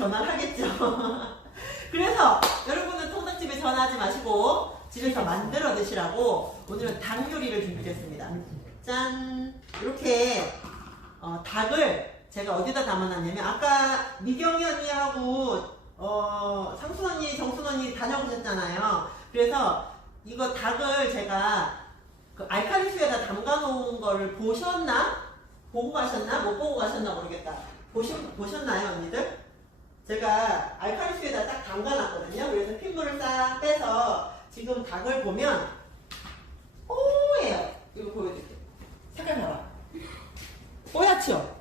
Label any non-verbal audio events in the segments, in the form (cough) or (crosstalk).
전화를 하겠죠. (laughs) 그래서 여러분은 통닭집에 전화하지 마시고 집에서 만들어 드시라고 오늘은 닭 요리를 준비했습니다. 짠! 이렇게 어, 닭을 제가 어디다 담아놨냐면 아까 미경이 언니하고 어, 상순 언니, 정순 언니 다녀오셨잖아요. 그래서 이거 닭을 제가 그 알칼리수에다 담가 놓은 거를 보셨나? 보고 가셨나? 못 보고 가셨나 모르겠다. 보신, 보셨나요, 언니들? 제가 알칼리수에다 딱 담가놨거든요. 그래서 핏물을 싹 빼서 지금 닭을 보면 뽀예요. 이거 보여드릴게요. 색깔 봐봐. 뽀얗죠?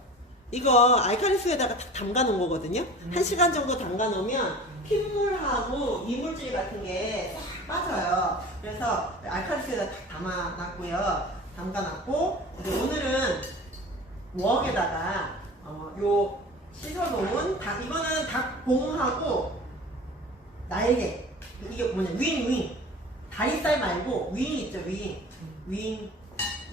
이거 알칼리수에다가 딱 담가놓은 거거든요. 한 시간 정도 담가놓으면 핏물하고 이물질 같은 게 싹 빠져요. 그래서 알칼리수에다 딱 담아놨고요. 담가놨고 이제 오늘은 웍에다가 어, 요 씻어놓은 닭 이거는 닭봉하고 날개. 이게 뭐냐 윙윙 다리살 말고 윙 있죠 윙윙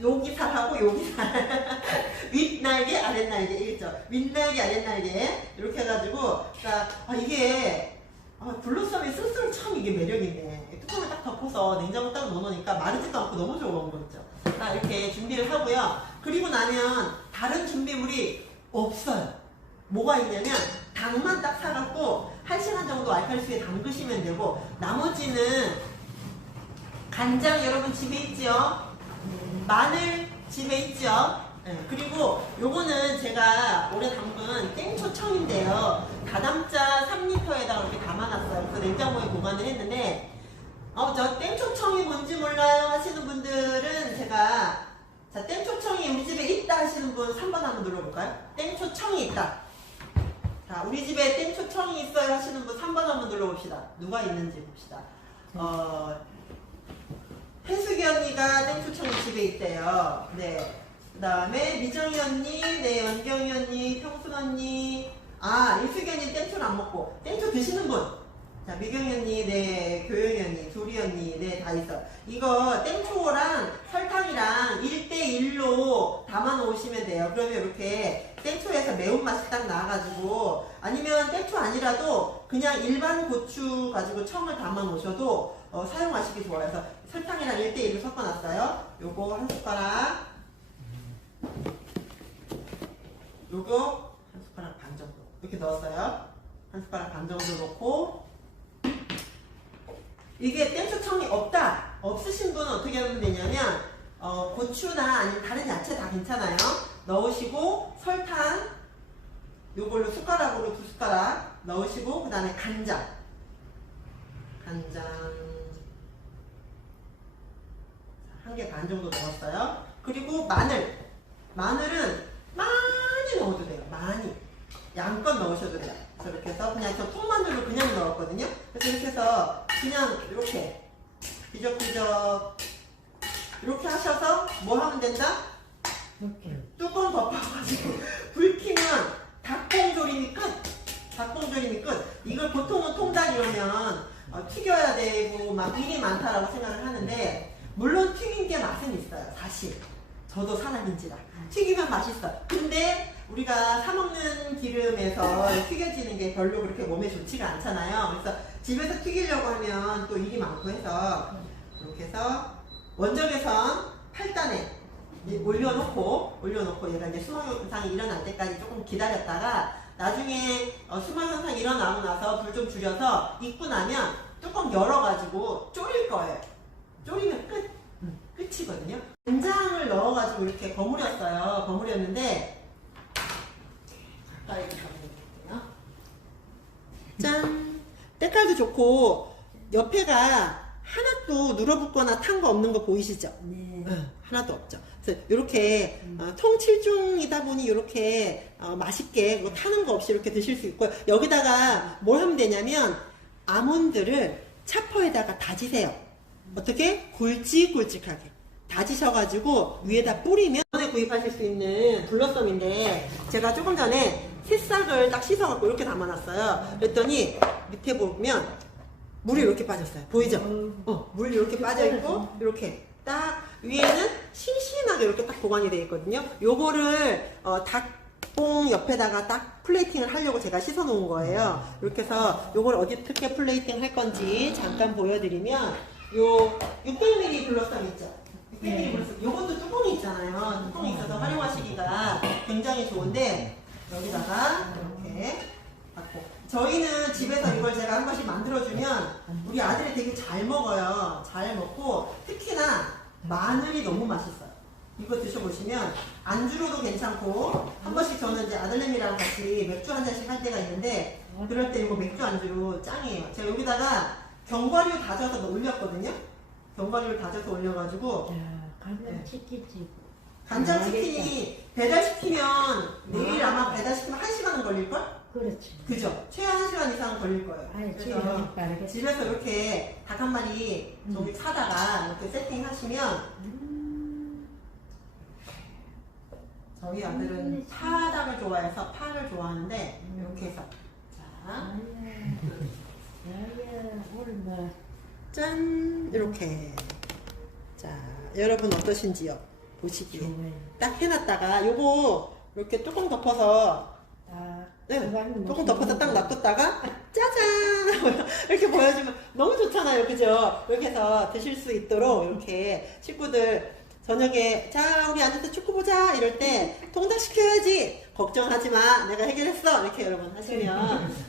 여기 살하고 여기 살. (laughs) 윗날개 아랫날개. 있죠. 윗날개 아랫날개. 이렇게 해가지고 그러니까 아 이게 아, 블루썸이 쓸쓸 참 이게 매력이네 뚜껑을 딱 덮어서 냉장고 딱 넣어놓으니까 마르지도 않고 너무 좋은 거 있죠. 딱 이렇게 준비를 하고요. 그리고 나면 다른 준비물이 없어요 뭐가 있냐면 닭만 딱 사갖고 1시간 정도 알칼리수에 담그시면 되고 나머지는 간장 여러분 집에 있죠? 마늘 집에 있죠? 네, 그리고 요거는 제가 올해 담근 땡초청인데요. 다담자 3리터에다가 이렇게 담아놨어요. 그래서 냉장고에 보관을 했는데 어, 저 땡초청이 뭔지 몰라요 하시는 분들은 제가 자, 땡초청이 우리 집에 있다 하시는 분 3번 한번 눌러볼까요? 땡초청이 있다. 자, 우리 집에 땡초청이 있어요 하시는 분 3번 한번 눌러봅시다. 누가 있는지 봅시다. 어, 혜숙이 언니가 땡초청이 집에 있대요. 네. 그 다음에 미정이 언니, 네, 연경이 언니, 평순 언니, 아, 일숙이 언니 땡초를 안 먹고, 땡초 드시는 분. 자, 미경이 언니, 네, 교영이 언니, 조리 언니, 네, 다 있어. 이거 땡초랑 설탕이랑 1대1로 담아 놓으시면 돼요. 그러면 이렇게 땡초에서 매운맛이 딱 나와가지고, 아니면 땡초 아니라도 그냥 일반 고추 가지고 청을 담아 놓으셔도 어, 사용하시기 좋아요. 그래서 설탕이랑 1대1로 섞어놨어요. 요거 한 숟가락. 요거 한 숟가락 반 정도. 이렇게 넣었어요. 한 숟가락 반 정도 넣고, 이게 땡초청이 없다 없으신 분은 어떻게 하면 되냐면 어, 고추나 아니면 다른 야채 다 괜찮아요. 넣으시고 설탕 요걸로 숟가락으로 두 숟가락 넣으시고 그 다음에 간장. 간장. 한 개 반 정도 넣었어요. 그리고 마늘. 마늘은 많이 넣어도 돼요. 많이. 양껏 넣으셔도 돼요. 이렇게 해서 그냥 저 통마늘로 그냥 넣었거든요. 그래서 이렇게 해서 그냥 이렇게 비적비적 이렇게 하셔서 뭐 하면 된다? 이렇게. 뚜껑 덮어가지고 불 켜면 닭봉조림이 끝. 닭봉조림이 끝. 이걸 보통은 통닭 이러면 어, 튀겨야 되고 막 일이 많다라고 생각을 하는데 물론 튀긴 게 맛은 있어요. 사실. 저도 사람인지라 튀기면 맛있어. 근데 우리가 사 먹는 기름에서 튀겨지는 게 별로 그렇게 몸에 좋지가 않잖아요. 그래서 집에서 튀기려고 하면 또 일이 많고 해서 이렇게 해서 원적외선 8단에 올려놓고 올려놓고 얘가 이제 수명 현상이 일어날 때까지 조금 기다렸다가 나중에 어, 수명 현상이 일어나고 나서 불 좀 줄여서 익고 나면 뚜껑 열어가지고 졸일 거예요. 졸이면 끝. 음, 끝이거든요. 간장을 넣어가지고 이렇게 버무렸어요. 버무렸는데. 짠. 때깔도 좋고 옆에가 하나도 눌어붙거나 탄 거 없는 거 보이시죠? 네. 응, 하나도 없죠. 그래서 이렇게 어, 통칠종이다 보니 이렇게 어, 맛있게 뭐 타는 거 없이 이렇게 드실 수 있고요. 여기다가 뭘 하면 되냐면 아몬드를 차퍼에다가 다지세요. 어떻게? 굵직굵직하게 다지셔가지고 위에다 뿌리면 이번에 구입하실 수 있는 블러썸인데 제가 조금 전에 새싹을 딱 씻어갖고 이렇게 담아놨어요. 그랬더니 밑에 보면 물이 이렇게 빠졌어요. 보이죠? 어, 물 이렇게 빠져있고, 이렇게 딱, 위에는 신신하게 이렇게 딱 보관이 되어 있거든요. 요거를, 어, 닭뽕 옆에다가 딱 플레이팅을 하려고 제가 씻어 놓은 거예요. 이렇게 해서 요걸 어떻게 플레이팅 할 건지 잠깐 보여드리면 요 600ml 블러썸 있죠? 600ml 네. 블러썸 요것도 뚜껑이 있잖아요. 뚜껑이 있어서 활용하시기가 굉장히 좋은데 여기다가 이렇게 받고 저희는 집에서 이걸 제가 한 번씩 만들어주면 우리 아들이 되게 잘 먹어요. 잘 먹고 특히나 마늘이 너무 맛있어요. 이거 드셔보시면 안주로도 괜찮고 한 번씩 저는 이제 아들내미랑 같이 맥주 한 잔씩 할 때가 있는데 그럴 때 이거 맥주 안주로 짱이에요. 제가 여기다가 견과류 다져서 올렸거든요. 견과류를 다져서 올려가지고 야, 간장 치킨집. 간장 치킨이 배달시키면 내일 아마 배달시키면 1시간은 걸릴걸? 그렇지. 그죠? 최하 1시간 이상 걸릴 거예요. 아니, 그래서 지금. 집에서 이렇게 닭 한 마리 저기 사다가 이렇게 세팅하시면 음, 저희 아들은 음. 파닭을 좋아해서 파를 좋아하는데 음. 이렇게 해서 자, 아야, 야야, 오늘 뭐, 짠! 이렇게. 자 여러분 어떠신지요? 보시기에. 좋아요. 딱 해놨다가 요거 이렇게 뚜껑 덮어서 딱, 네, 뚜껑 맛있는 덮어서 딱 거. 놔뒀다가 짜잔! (laughs) 이렇게 보여주면 너무 좋잖아요. 그죠? 이렇게 해서 드실 수 있도록 이렇게 식구들 저녁에 자 우리 앉아서 축구 보자 이럴 때 통닭 시켜야지. 걱정하지 마. 내가 해결했어. 이렇게 여러분 하시면 (laughs)